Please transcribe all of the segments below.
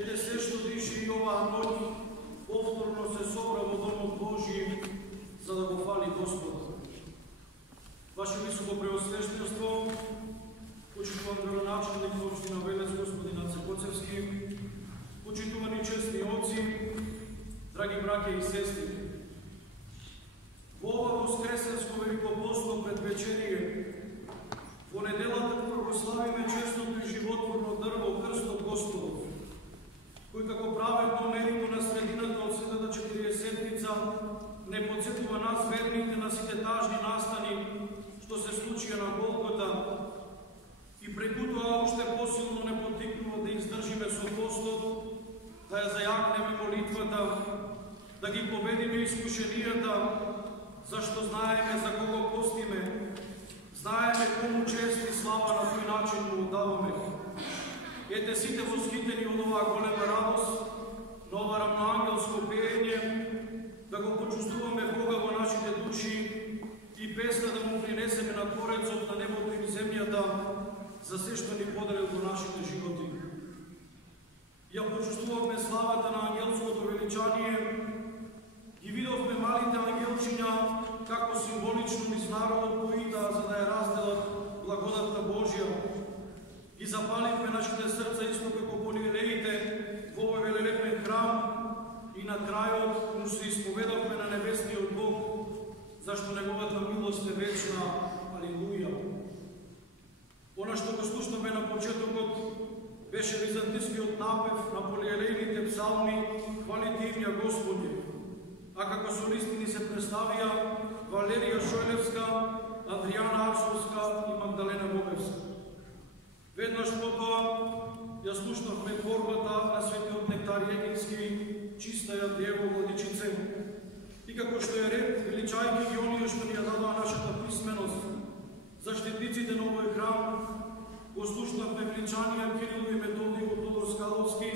Ете се што дише и оваа ноќ повторно се собра во Домот Божи за да го фали Господ. Ваше високо преосвещенство, почитуван градоначалник на општина Велес господин Аце Коцевски, почитувани честни отци, драги браќа и сестри. Во ова воскресенско великопостно предвечерие, во неделата прославиме честното и животворно дрво крстот Господов, кој како праведно мерило на средината од Светата Четириесетница не подсетува нас верните на сите тажни настани што се случија на Голгота и преку тоа уште посилно не поттикнува да издржиме со постот, да ја зајакнеме молитвата, да ги победиме искушенијата, зашто знаеме за кого постиме, знаеме кому чест и слава на кој начин му отдаваме. Ете сите восхитени од оваа голема радост, на ова рамноангелско пеење, да го почувствуваме Бога во нашите души и песна да му принесеме на Творецот на небото и земјата за се што ни подарил во нашите животи. Ја почувствувавме славата на ангелското величание, ги видовме малите ангелчиња како символично низ народот поитаа за да ја разделат благодатта Божја. Ги запаливме нашите срца исто како понилеите во овој велелепен храм и на крајот му се исповедавме на небесниот Бог, зашто неговата милост е вечна. Алилуја. Она што го слушнавме на почетокот беше византискиот напев на полиелејните псалми "Хвали ти имја Господи", а како солисти ни се представија Валерија Шојлевска, Адријана Арсовска и Магдалена Богевска. Веднаш потоа ја слушнавме творбата на светиот Нектар Егински "Чистаја Дево Владичице", и како што е ред, величајќи ги оние што ни ја дадоа нашата писменост, заштитниците на овој храм, го слушнавме величанија Кирил и Методий од Тодор Скаловски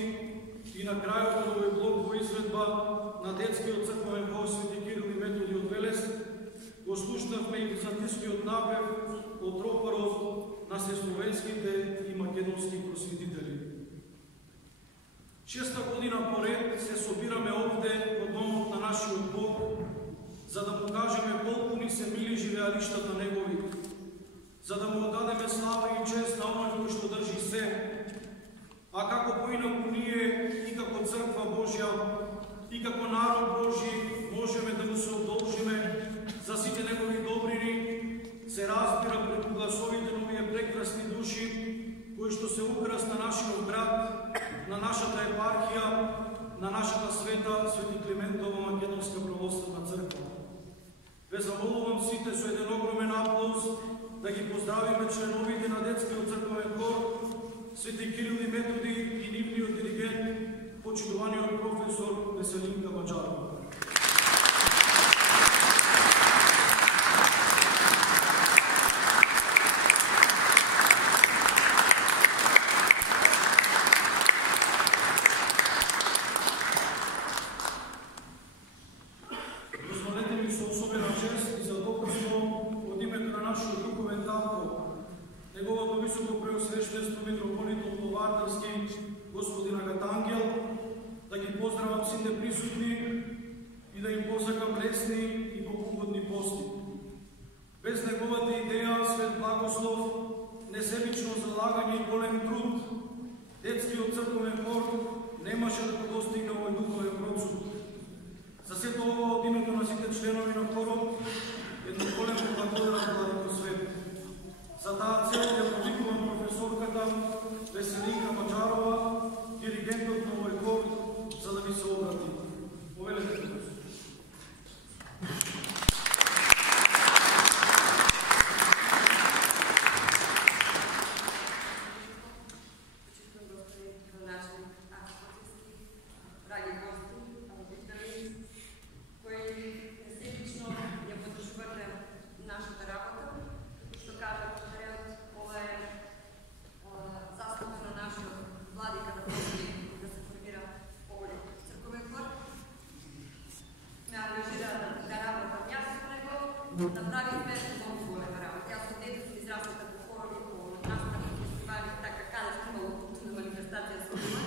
и на крајот од овој блок во изведба на детскиот црковен хор Свети Кирил и Методий од Велес, го слушнавме и византискиот напев од тропарот на сесловенските и македонски просветители. 6-та година поред се собираме овде во домот на нашиот Бог, за да му кажеме колку ни се мили живеалиштата негови, за да му отдадеме слава и чест на оној кој што држи се, а како поинаку ние и како црква Божја и како народ Божи можеме да му се одолжиме за сите негови добрини, се разбира преку гласовите на овие прекрасни души кои што се украс на нашиот град, на нашата епархија, на нашата света Свети Климентова Македонска православна црква. Ве замолувам сите со еден огромен аплауз да ги поздравиме членовите на детскиот црковен хор Свети Кирил и Методий и нивниот диригент, почитуваниот професор Веселинка Маџарова. Господин Агатангел, да ги поздравам сите присутни и да им посакам лесни и богоугодни пости. Без неговата идеја, свет благослов, несебично залагање и голем труд, детскиот црковен хор немаше да го достигне овој духовен процут. За сето ова од името на сите членови на хорот, едно големо благодарам на Владико Свет. За таа цел ја повикувам професорката Веселинка Маџарова, диригентот на овој хор, за да ми се обрати. Повелете, професор. Направихме много голема работа. Аз от дете съм израснала като хора по нашата фестивали, така казах, имало културна манифестация с Рума.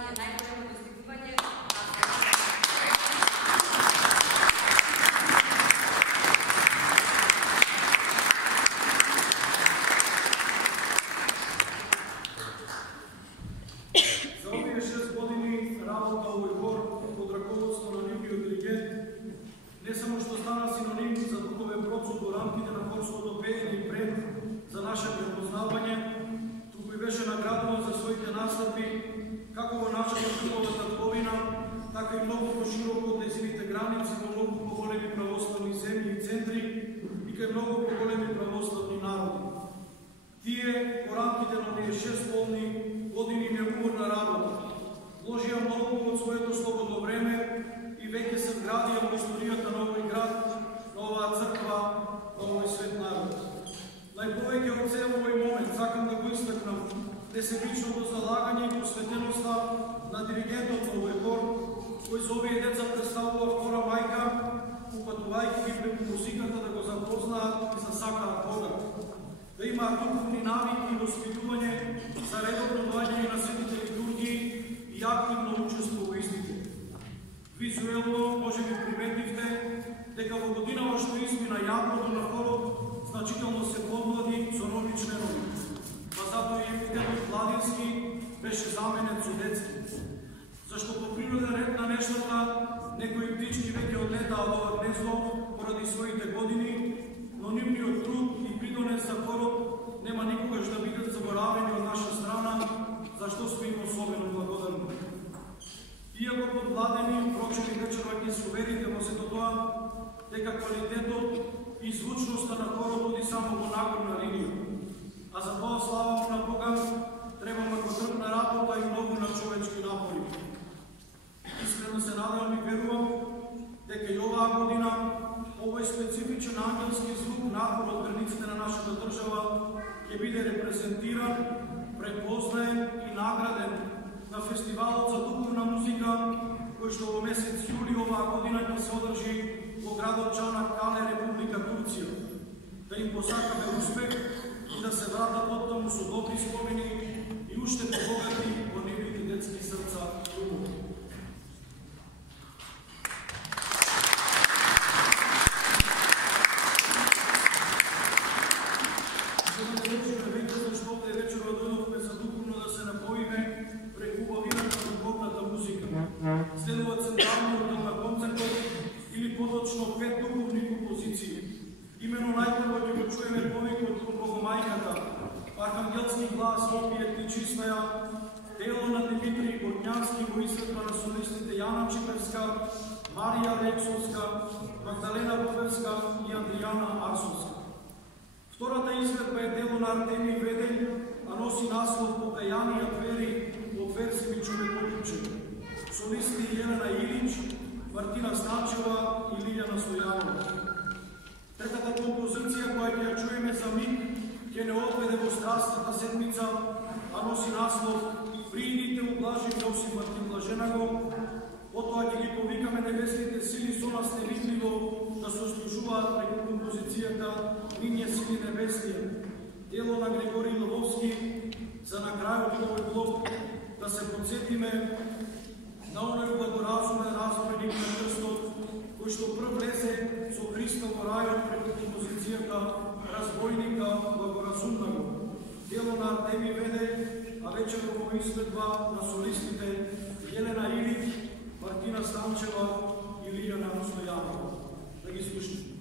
je najbolje dostigivanje. За овие 6 години работа овој хор под раководство на нивниот диригент не само што стана синоним за духовен процес во рамките на хорското пеење и пред за наше препознавање, туку и беше наградуван за своите настапи како во нашата духовна татковина, така и многу пошироко од нејзините граници во многу поголеми православни земји и центри и кај многу поголеми православни народи. Тие, во рамките на овие 6 полни години неуморна работа, вложија многу од своето слободно време и веќе се вградија во историјата на овој град, на оваа црква, на овој свет народ. Најповеќе од цел овој момент сакам да го истакнам несебичното залагање и посветеноста на диригентот на овој хор, кој за овие деца представува втора мајка, упатувајќи ги преку музиката да го запознаат и засакаат Бога, да имаат духовни навики и воспитување за редовно доаѓање на светите литургии и активно учество во истите. Визуелно може би приметивте дека во годинава што измина јавното на хорот значително се подмлади со нови членови, па затоа и епитетот младински беше заменет со детски. Зашто по природен ред на нештата некои птички веќе одлетаа од ова гнездо поради своите години, но нивниот труд и придонес за хорот нема никогаш да бидат заборавени од наша страна, зашто сме им особено благодарни. Иако подвладени, прочени вечерва ќе се уверите во сето тоа, дека квалитетот и звучноста на хорот оди само во нагорна линија, а за тоа слава на Бога треба многотрпна работа и многу на човечки напори. Искрено се надевам и верувам дека и оваа година овој специфичен ангелски звук надвор од границите на нашата држава ќе биде репрезентиран, препознаен и награден на фестивалот за духовна музика, кој што во месец јули оваа година ќе се одржи во градот Чанаккале, Република Турција. Да им посакаме успех и да се вратат оттаму со добри спомени и уште побогати во нивните детски срца и умови. Следува централниот дел на концертот или подочно 5 духовни композиции. Имено најпрво ќе го чуеме повикот кон Богомајката, архангелски глас, опиет и чистаја, дело на Димитрий Борњански во изvedба на солистите Јана Чипевска, Марија Рексовска, Магдалена Бобевска и Андријана Арсовска. Втората изvedба е дело на Артемий Ведеј, а носи наслов Покајанија двери од версиви човеколюбчеви. Солисти Елена Илич, Мартина Станчева и Лилјана Стојанова. Третата композиција која ќе ја чуеме за миг ќе не одведе во страстната седмица, а носи наслов Приидите у блажи Јосип Мартин Блаженаго. Потоа ќе ги повикаме небесните сили со нас невидливо да се слушуваат преку композицијата Нинје сили небеснија, дело на Григорий Лвовски, за на крајот на овој блок да се подсетиме на оној благоразумен разбойник на крстот, кој што прв влезе со Христа во рајот преку композицијата Разбойника благоразумного, дело на Артемий Ведеј, а вечерва во изvedба на солистите Елена Илич, Мартина Станчева и Лилјана Стојанова. Да ги слушаме.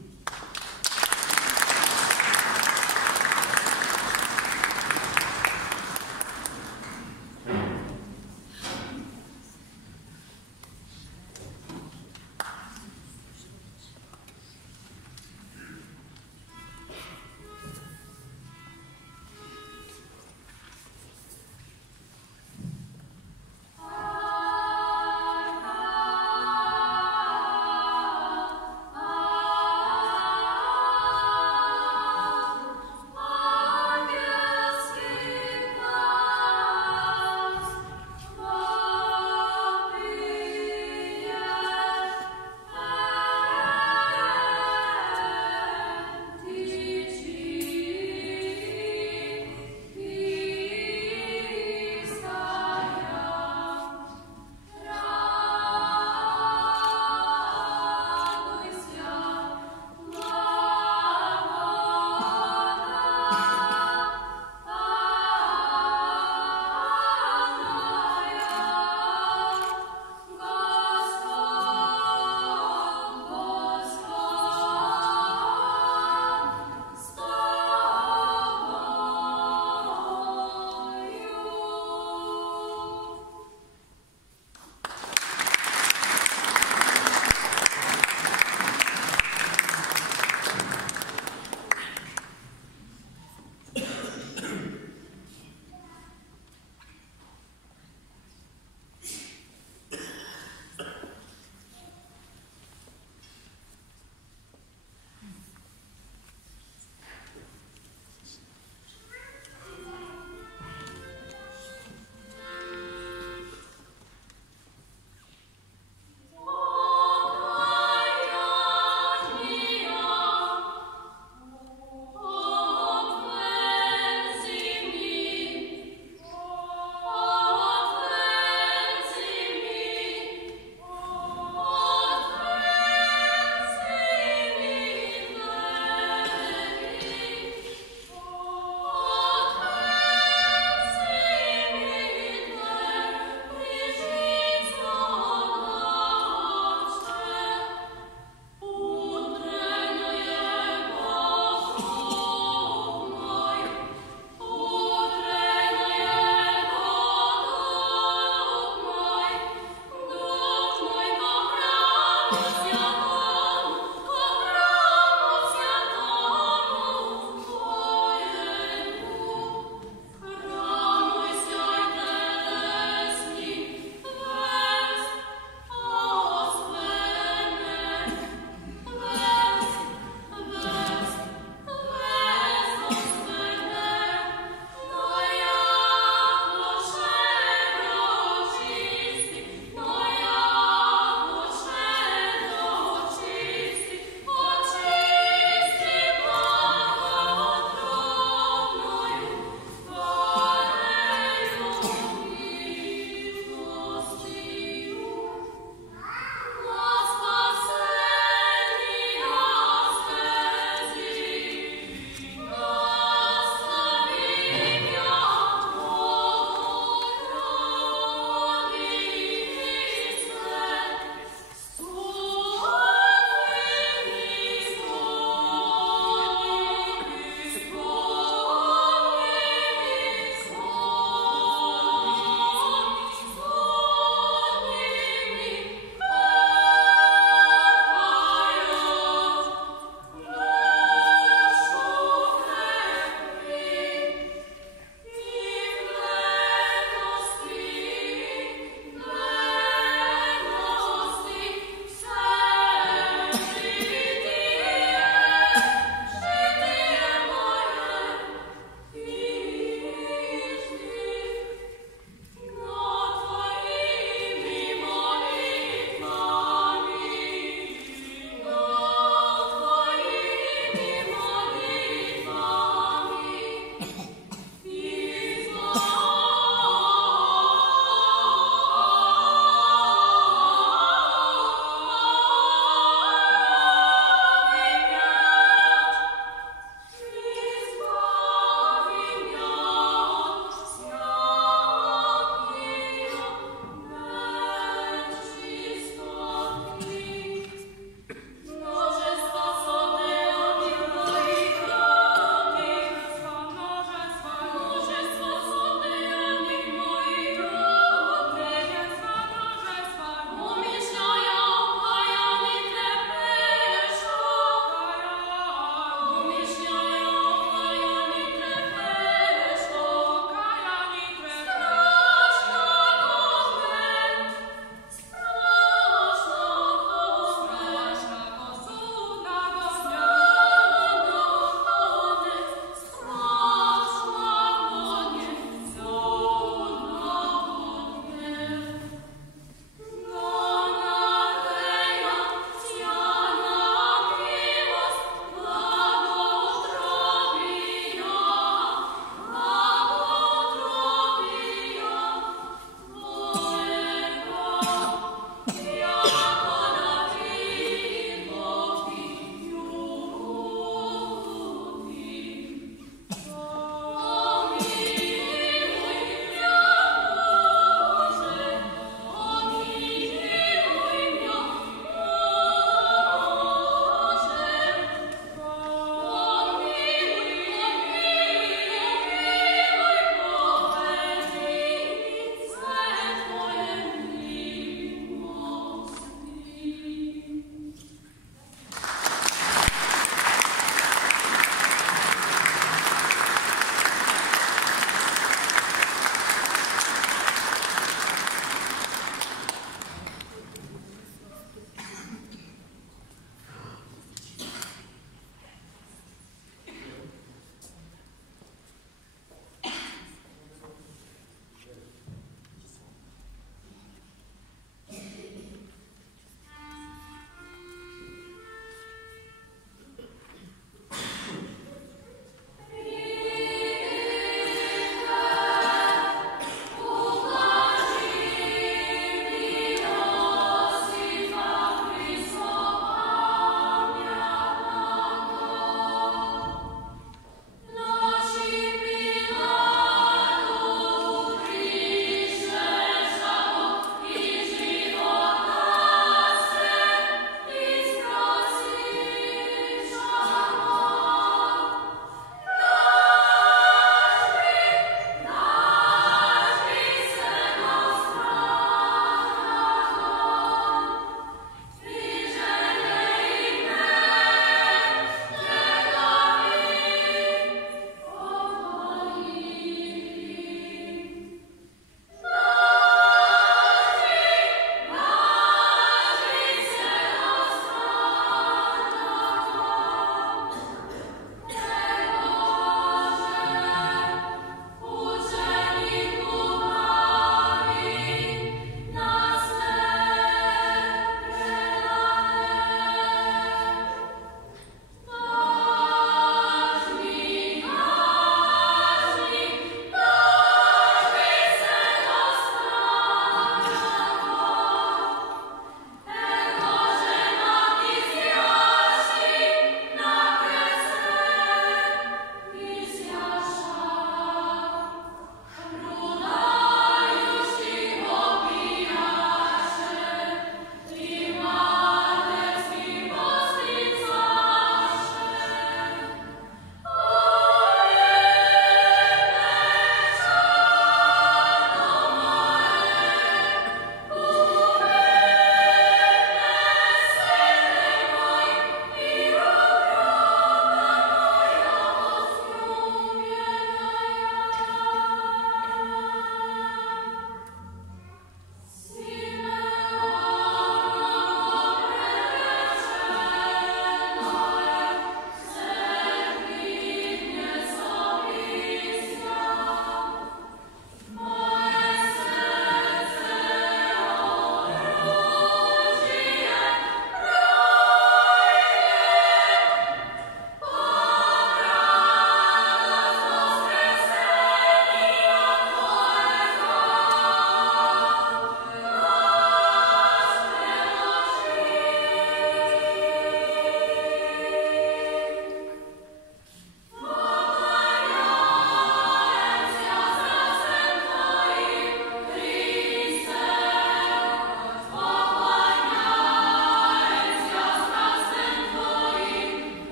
Ah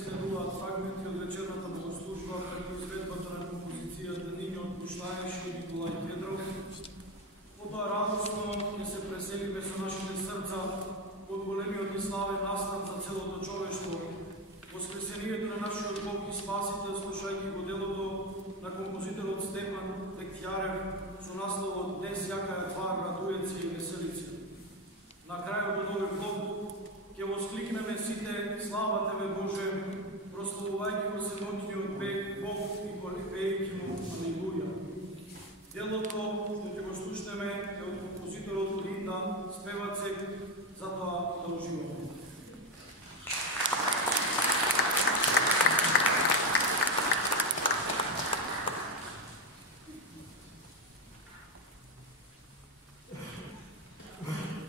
следуваат фрагменти од вечерната богослужба преку изведбата на композицијата Нињо отпуштаеш од Николај Петров. Потоа радосно ќе се преселиме со нашите срца од големиот и славен настан за целото човештво, воскресението на нашиот Бог и Спасител, слушајќи го делото на композиторот Стефан Тектјарев со насловот "Днес јакаја твар радује се и весели се". На крајот од овој плод ќе воскликнеме сите слава Тебе Боже, прославувајќи го семотниот Бог и пејќи му алелуја. Делото ќе го слушнеме е од композиторот Линда Спевацек, затоа да уживаме. Thank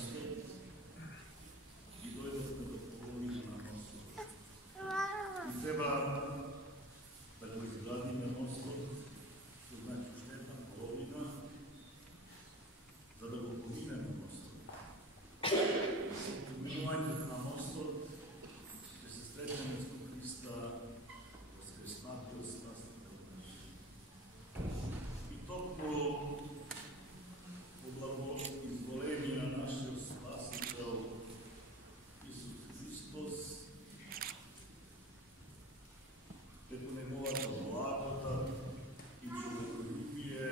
mosto i dojdete do Polovina na mostu. I treba da go izgradime mosto, to znači šteta Polovina, za da go povinemo mosto. Uminujte na mosto, gdje se srećemo Iisus Hrista, vaskrsnatio spasitelj naš. I toplo izvolenja našeg spasitelj Isus Hristos, preko njegova blagota i čovjekoljubije,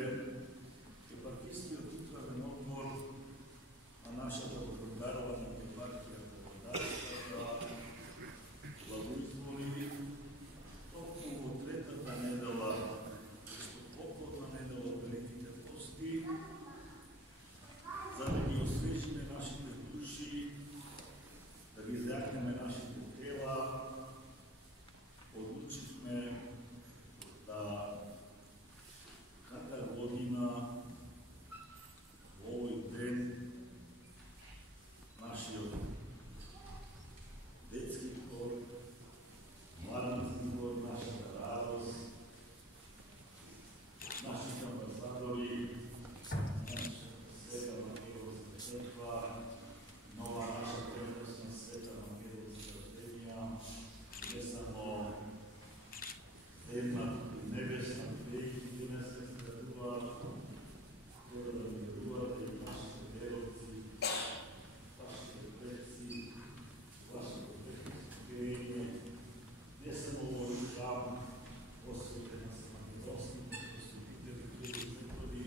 eparhijski upravni odbor, a naša dobrodarovana eparhija Pravodarskata, blagoizvoli, toliko otretata nedela, što poklona nedela velikite posti, zaradi osvećene našite duši, da bi izjakneme našite tela, odlučitme da kada godina u ovoj den naši detski kor, mladenski kor, naša radost, naši ambasadori, naša sveta Evangelovska crkva, nova naša prekrasna sveta Evangelovska akademija, ne samo zemna i nebesna prijeki, dine sveta duva, koja da mi duvate i naši vjerovci, vaši preci, vaše preci, ne samo ovo hram posvetljena sa Makedonskim, posvetitelji koji prihodi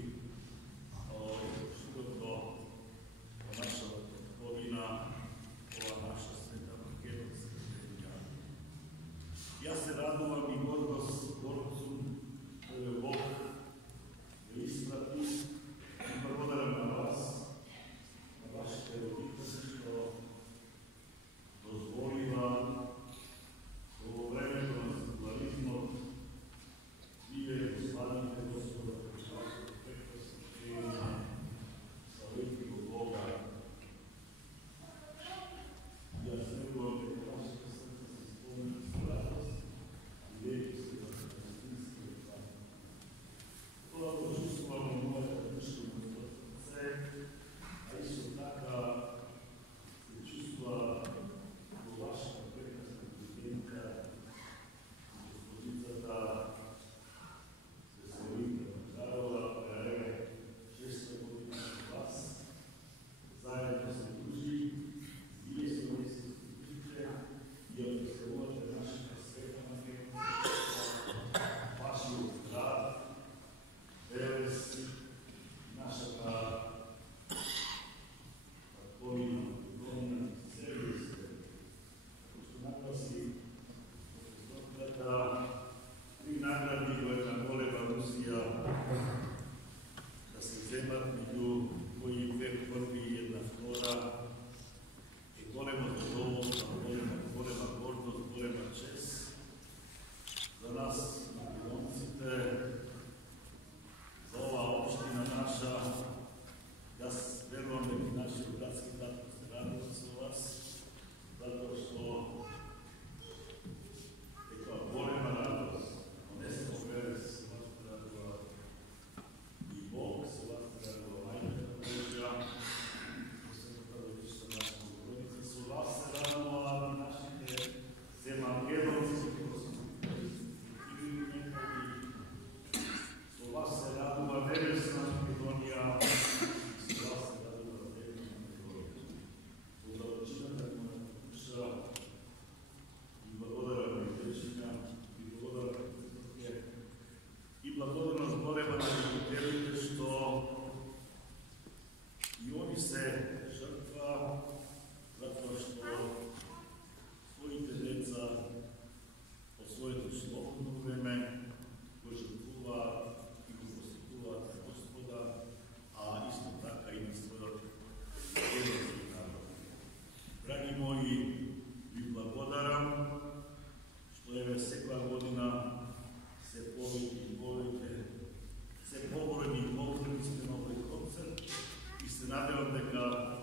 široko o naša Polovina, ova naša sveta Makedonska akademija. Ja se radujem i gorcu, da je Bog da isprati i blagodaram na vas, na vaše roditelji, što dozvoliva ovo vreme konsekularizmom žive i slavite Gospoda Hrvatskog prekrasnog činjenja sa velikog Boga. Ja se negovam da vaše srce se spomenu s radost i lijepi se da se palestinske vrtanje. Hvala čustvamo moje kršćeno srce, a isto taka se čustva do vaša prekrasna prezidentka, gospodicata Veselina Makarova, koja je 600 godina od vas, zajedno se druži, bili su isti priče i odnoslovate našeg sveta Makedonska, vaši grad, Veles, našega Polovina, Makedonija, cijeli se, što naglasi da tri nagradi koje nam voleva Rusija, da se zemat među koji dve prvi i jedna vtora, i golema zadovoljstva, golema gordost, golema čest, za nas, Makedoncite, za ova opština naša, ja verujem da bi naši bratski tako se radili sa vas, zato što je kao golema radost, ne samo Veres se vas radila i Bog se vas radila, Majka Božja, i sve to tada više sa našom Bogorodice, su vas se radila i našite se Makedonci, koji su ili nekoli, su vas se radila Veresna Makedonija, i su vas se radila Veresna Makedonija. Za očinak moja duša i blagodaram Većinja i blagodaram Hrvatske i blagodarnost golema da mi utjelite što i oni se žrtva zato što svojite deca osvojite slobodno vreme koje žrtvuva i posjetuvate Gospoda, a isto tako i na svojoj vjerovski narod. Dragi moji, vi blagodaram što je vesekla godina se povijete, se povoreni ste na ovaj koncert i se nadam дека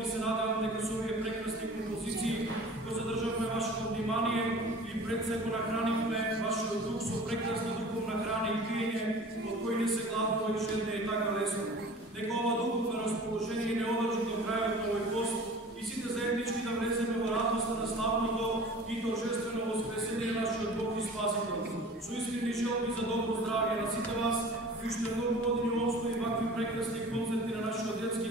и се надевам дека со овие прекрасни композиции го задржавме вашето внимание и пред се го нахранивме вашиот дух со прекрасна духовна храна и пиење, од кој не се гладува и жедне и така лесно. Нека ова духовно расположение не одржи до крајот на овој пост и сите заеднички да влеземе во радоста на славното и торжествено воскресение на нашиот Бог и Спасител. Со искрени желби за добро здравје на сите вас, и уште многу години обстои вакви прекрасни концерти на нашиот детски